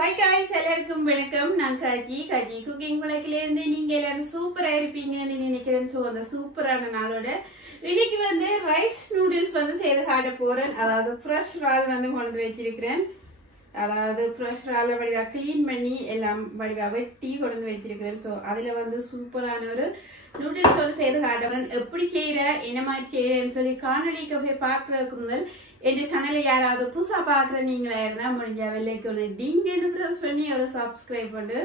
Hi guys, எல்லாருக்கும் வணக்கம். நான் Kagi குக்கிங் வழக்கில இருந்து நீங்க எல்லாரும் சூப்பரா இருப்பீங்கன்னு நினைக்கிறேன். சோ அந்த சூப்பரான நாளோட இன்னைக்கு வந்து ரைஸ் நூடுல்ஸ் வந்து செய்து காட்ட போறேன். அதாவது ஃப்ரெஷ் ரால் வந்து கொண்டு வச்சிருக்கேன். அதாவது ஃப்ரெஷ் ரால் வடிவா க்ளீன் பண்ணி எல்லாம் வடிவா வெட்டி கொண்டு வச்சிருக்கேன். சோ அதுல வந்து சூப்பரான ஒரு நூடுல்ஸ் வந்து செய்து காட்டுறேன். எப்படி செய்யற என்ன மாதிரி செய்யறேன்னு சொல்லி காணொலிக்கு போய் பார்க்கறதுக்கு முதல் என் சேனலை யாராவது புதுசா பாக்குற நீங்களா இருந்தா முடிஞ்ச வெள்ளைக்கு ஒன்று டிங்னு ப்ரெஸ் பண்ணி ஒரு சப்ஸ்கிரைப் பண்ணி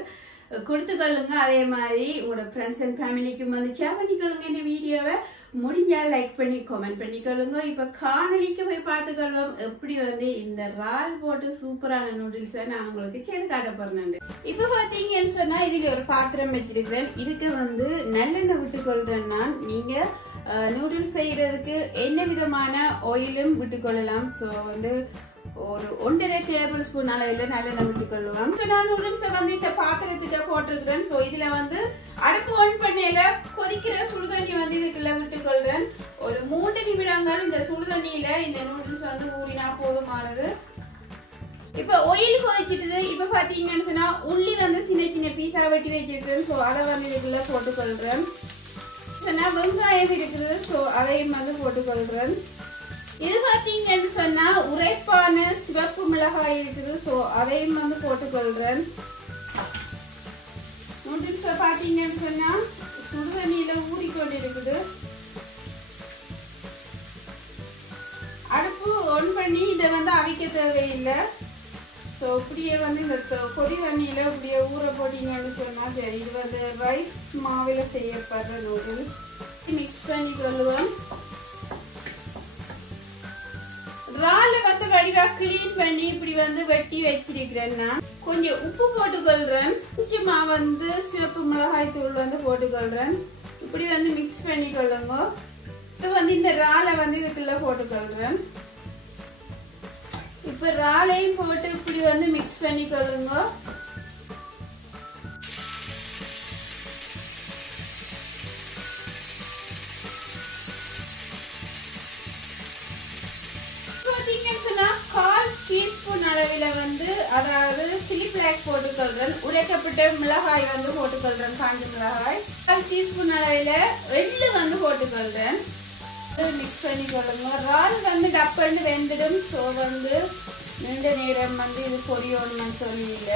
கொடுத்துக்கொள்ளுங்க. அதே மாதிரி உங்களோட ஃப்ரெண்ட்ஸ் அண்ட் ஃபேமிலிக்கும் வந்து ஷேர் பண்ணிக்கொள்ளுங்க. இந்த வீடியோவை முடிஞ்சா லைக் பண்ணி கமெண்ட் பண்ணிக்கொள்ளுங்க. இப்ப காணொலிக்கு போய் பார்த்துக்கொள்வோம் எப்படி வந்து இந்த ரால் போட்டு சூப்பரான நூடுல்ஸை நான் உங்களுக்கு செய்து காட்ட போறேன். இப்ப பாத்தீங்கன்னு சொன்னா இதுல ஒரு பாத்திரம் வச்சிருக்கிறேன். இதுக்கு வந்து நல்லெண்ணெய் விட்டுக்கொள்றேன். நான் நீங்க நூடுல்ஸ் செய்யறதுக்கு என்ன விதமான ஆயிலும் விட்டுக்கொள்ளலாம். சோ வந்து ஒரு 1.5 டேபிள் ஸ்பூன் அளவில் நல்லெண்ணெய் விட்டுக்கொள்ளுவோம். நான் நூடுல்ஸை வந்து இந்த பாத்திரத்துக்கு போட்டிருக்கிறேன். சோ இதுல வந்து அடுப்பு ஆன் பண்ணையில கொதிக்கிற சுடுதண்ணி வந்து இதுக்குள்ள விட்டுக்கொள்றேன். ஒரு 3 நிமிடங்கள் இந்த சுடுதண்ணியில இந்த நூடுல்ஸ் வந்து ஊறினா போதுமானது. இப்ப ஆயில் கொதிச்சிட்டு இப்ப பாத்தீங்கன்னு சொன்னா உள்ளி வந்து சின்ன சின்ன பீஸா வெட்டி வச்சிருக்கேன். சோ அதை வந்து இதுக்குள்ள போட்டுக்கொள்றேன். வெங்காயம் இருக்குது. சோ அதையும் வந்து போட்டுக்கொள்றேன். இது பாத்தீங்கன்னு சொன்னா உரைப்பான சிவப்பு மிளகாய் இருக்குது. சோ அதையும் வந்து போட்டுக்கொள்றேன். நூடுல்ஸ் பாத்தீங்கன்னு சொன்னா சுடுதண்ணியில ஊறிக்கொண்டு இருக்குது. அடுப்பு ஆன் பண்ணி இதை வந்து அவிக்க தேவையில்லை. சோ இப்படியே வந்து இந்த கொதி தண்ணியில இப்படியே ஊற போட்டீங்கன்னு சொன்னா சரி. இது வந்து ரைஸ் மாவில செய்யப்படுற நூடுல்ஸ். மிக்ஸ் பண்ணி கொள்ளுவோம். ரால வந்து வடிவா கிளீன் பண்ணி இப்படி வந்து வெட்டி வச்சிருக்கிறேன். நான் கொஞ்சம் உப்பு போட்டுக்கொள்றேன். கொஞ்சமா வந்து சிவப்பு மிளகாய் தூள் வந்து போட்டுக்கொள்றேன். இப்படி வந்து மிக்ஸ் பண்ணி கொள்ளுங்க. இப்ப வந்து இந்த ராலை வந்து இதுக்குள்ள போட்டுக்கொள்றேன். இப்ப ராலையும் போட்டு இப்படி வந்து மிக்ஸ் பண்ணி கொள்ளுங்க. கால் டீஸ்பூன் அளவில் வந்து அதாவது சில்லி பிளாக் போட்டுக்கொள்றேன். உடைக்கப்பட்ட மிளகாய் வந்து போட்டுக்கொள்றேன். காஞ்ச மிளகாய். கால் டீஸ்பூன் அளவில் எள்ளு வந்து போட்டுக்கொள்றேன். மிக்ஸ் பண்ணி கொள்ளுங்க. ரால் வந்து டப்பண்டு வெந்துடும். ஸோ வந்து நீண்ட நேரம் வந்து இது பொரியணும்னு சொல்லியில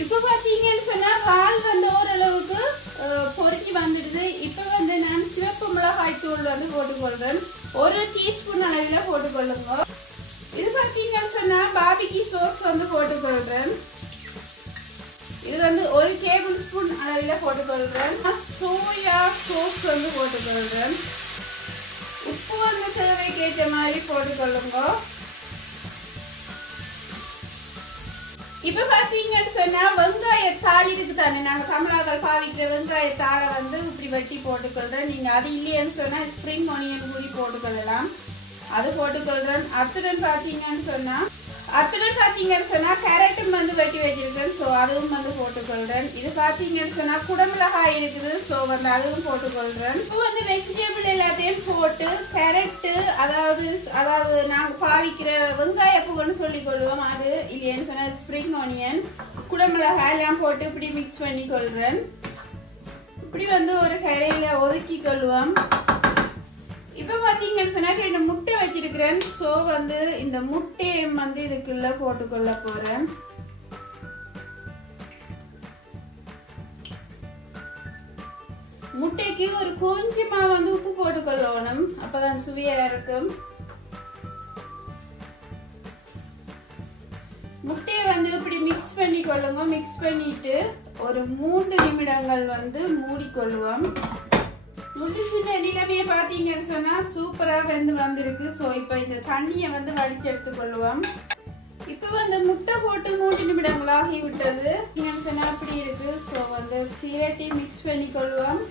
இப்ப பாத்தீங்கன்னு சொன்னா ரால் வந்து ஓரளவுக்கு பொரிச்சு வந்துடுது. இப்ப வந்து நான் சிவப்பு மிளகாய் தூள் வந்து போட்டுக்கொள்றேன். 1 டீஸ்பூன் அளவுல போட்டுக்கொள்ளுங்க. இது பாத்தீங்கன்னு சொன்னா பார்பிக்யூ சோஸ் வந்து போட்டுக்கொள்றேன். இது வந்து 1 டேபிள் ஸ்பூன் அளவுல போட்டுக்கொள்றேன். சோயா சோஸ் வந்து போட்டுக்கொள்றேன். உப்பு வந்து தேவைக்கு ஏற்ற மாதிரி போட்டுக்கொள்ளுங்க. இப்ப பாத்தீங்கன்னு சொன்னா வெங்காயத்தாள் இதுக்கு தானே நாங்க தமிழர்கள் பாவிக்கிற வெங்காயத்தாளை வந்து இப்படி வெட்டி போட்டுக்கொள்றேன். நீங்க அது இல்லையன்னு சொன்னா ஸ்ப்ரிங் ஆனியன் கூடி போட்டுக்கொள்ளலாம். அது போட்டுக்கொள்றேன். அத்துடன் பாத்தீங்கன்னு சொன்னா கேரட்டும் வந்து வெட்டி வச்சிருக்கேன். சோ அதுவும் வந்து போட்டுக்கொள்றேன். இது பாத்தீங்கன்னு சொன்னா குடமிளகாய் இருக்குது. சோ வந்து அதுவும் போட்டுக்கொள்றேன். இப்போ வந்து வெஜிடபிள் எல்லாத்தையும் போட்டு கேரட் அதாவது நாங்க பாவிக்கிற வெங்காய பூன்னு சொல்லிக் கொள்வோம். அது இல்லையன்னு சொன்னா ஸ்ப்ரிங் ஆனியன் குடமிளகாய் எல்லாம் போட்டு இப்படி மிக்ஸ் பண்ணி கொள்றேன். இப்படி வந்து ஒரு கரையில ஒதுக்கி கொள்வோம். இப்ப பாத்தீங்கன்னு சொன்னா 2 முட்டை வச்சிருக்கிறேன். சோ வந்து இந்த முட்டையும் வந்து இதுக்குள்ள போட்டுக்கொள்ள போறேன். முட்டைக்கு ஒரு கொஞ்சமா வந்து உப்பு போட்டுக்கொள்ளணும். அப்பதான் சுவையா இருக்கும். முட்டையை வந்து இப்படி மிக்ஸ் பண்ணி கொள்ளுங்க. மிக்ஸ் பண்ணிட்டு ஒரு 3 நிமிடங்கள் வந்து மூடிக்கொள்ளுவோம். நூடுல்ஸ் நிலைமையை பாத்தீங்கன்னு சொன்னா சூப்பரா வெந்து வந்திருக்கு. சோ இப்ப இந்த தண்ணியை வந்து வடிச்சு எடுத்துக்கொள்ளுவோம். இப்ப வந்து முட்டை போட்டு 3 நிமிடங்கள் ஆகி விட்டது. சொன்னா அப்படி இருக்கு. சோ வந்து பிரட்டி மிக்ஸ் பண்ணி கொள்ளுவோம்.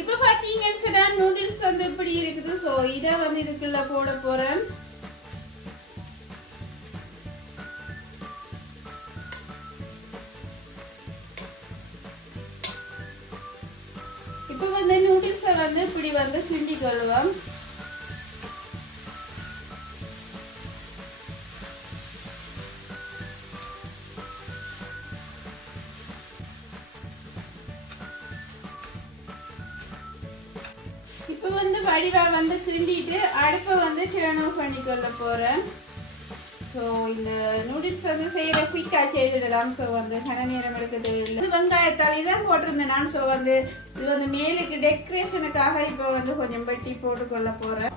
இப்ப பாத்தீங்கன்னு சொன்னா நூடுல்ஸ் வந்து இப்படி இருக்குது. சோ இத வந்து இதுக்குள்ள போட போறேன். நூடுல்ஸை வந்து இப்படி வந்து கிண்டி கொள்வோம். இப்போ வந்து வடிவா வந்து கிண்டிட்டு அடுப்பை வந்து டர்ன் ஆஃப் பண்ணிக்கொள்ள போறேன். ஸோ இந்த நூடுல்ஸ் வந்து செய்யற குயிக்கா செய்துடலாம். ஸோ வந்து கன நேரம் எடுக்க தேவையில்லை. வெங்காயத்தாளி தான் போட்டிருந்தேன் நான். ஸோ வந்து இது வந்து மேலுக்கு டெக்கரேஷனுக்காக இப்போ வந்து கொஞ்சம் வெட்டி போட்டுக்கொள்ள போறேன்.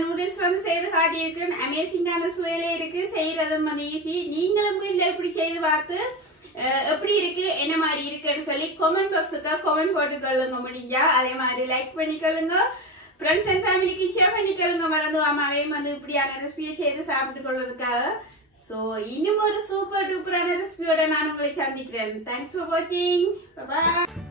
நூடுல்ஸ் வந்து செய்து காட்டியிருக்கு. அமேசிங்கான சுவையில இருக்கு. செய்யறதும் வந்து ஈஸி. நீங்களும் வீட்டுல இப்படி செய்து பார்த்து எப்படி இருக்கு என்ன மாதிரி இருக்குன்னு சொல்லி கமெண்ட் பாக்ஸுக்கு கமெண்ட் போட்டுக்கொள்ளுங்க முடிஞ்சா. அதே மாதிரி லைக் பண்ணிக்கொள்ளுங்க. ஃப்ரெண்ட்ஸ் அண்ட் ஃபேமிலிக்கு ஷேர் பண்ணிக்கொள்ளுங்க. மறந்துவாமாவையும் வந்து இப்படியான ரெசிபியை செய்து சாப்பிட்டு கொள்வதற்காக. ஸோ இன்னும் ஒரு சூப்பர் டூப்பரான ரெசிபியோட நான் உங்களை சந்திக்கிறேன். தேங்க்ஸ் ஃபார் வாட்சிங். பாய்.